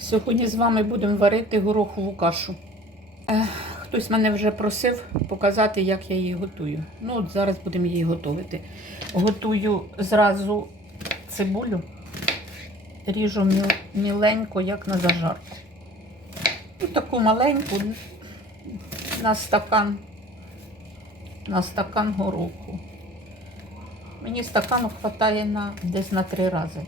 Сьогодні з вами будемо варити горохову кашу. Хтось мене вже просив показати, як я її готую. Ну, от зараз будемо її готувати. Готую зразу цибулю, ріжу міл- міленько, як на зажарку. Ну, таку маленьку на стакан, на стакан гороху. Мені стакану вистачає на, десь на три рази.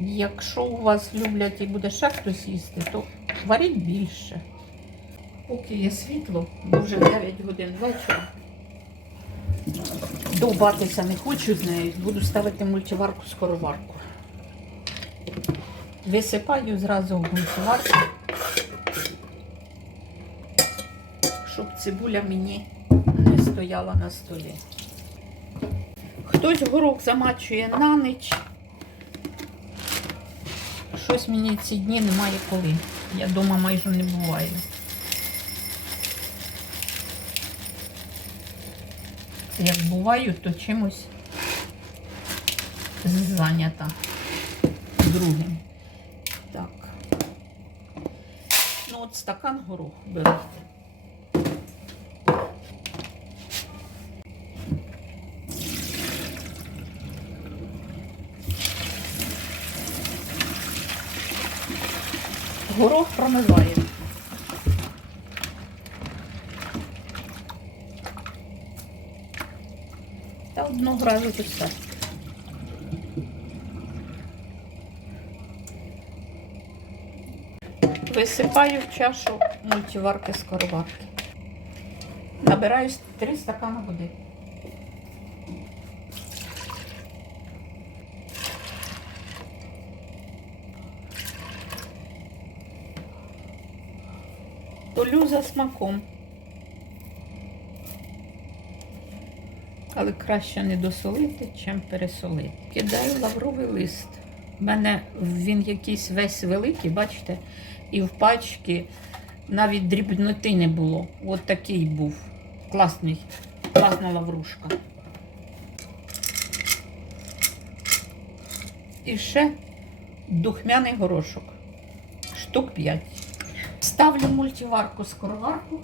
Якщо у вас люблять і буде ще хтось їсти, то варіть більше. Поки є світло, бо вже 9 годин вечора. Довбатися не хочу з нею, буду ставити мультиварку скороварку. Висипаю зразу в мультиварку, щоб цибуля мені не стояла на столі. Хтось горох замачує на ніч. Щось мені ці дні немає коли. Я вдома майже не буваю. Як буваю, то чимось зайнята другим. Так. Ну от стакан горох берете. Горох промиваємо. Та одного разу достатньо. Висипаю в чашу мультиварки скороварки. Набираю 3 стакани води. Полю за смаком. Але краще не досолити, чим пересолити. Кидаю лавровий лист. У мене він якийсь весь великий, бачите, і в пачці навіть дрібноти не було. От такий був. Класний, класна лаврушка. І ще духмяний горошок. Штук 5. Ставлю мультиварку скороварку.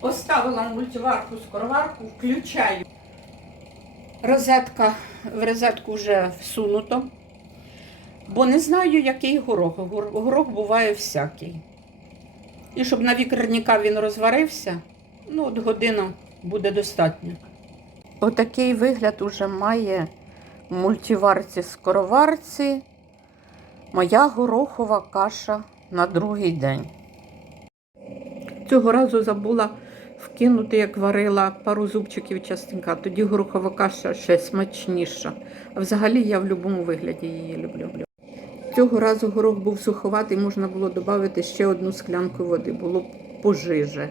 Поставила мультиварку скороварку, включаю. Розетка в розетку вже всунуто, бо не знаю, який горох. Горох буває всякий. І щоб на вікерніка він розварився, ну, от година буде достатньо. Отакий вигляд уже має в мультиварці скороварці моя горохова каша на другий день. Цього разу забула вкинути, як варила пару зубчиків частинка. Тоді горохова каша ще смачніша. А взагалі я в будь-якому вигляді її люблю. Цього разу горох був суховатий, можна було додати ще одну склянку води, було пожиже.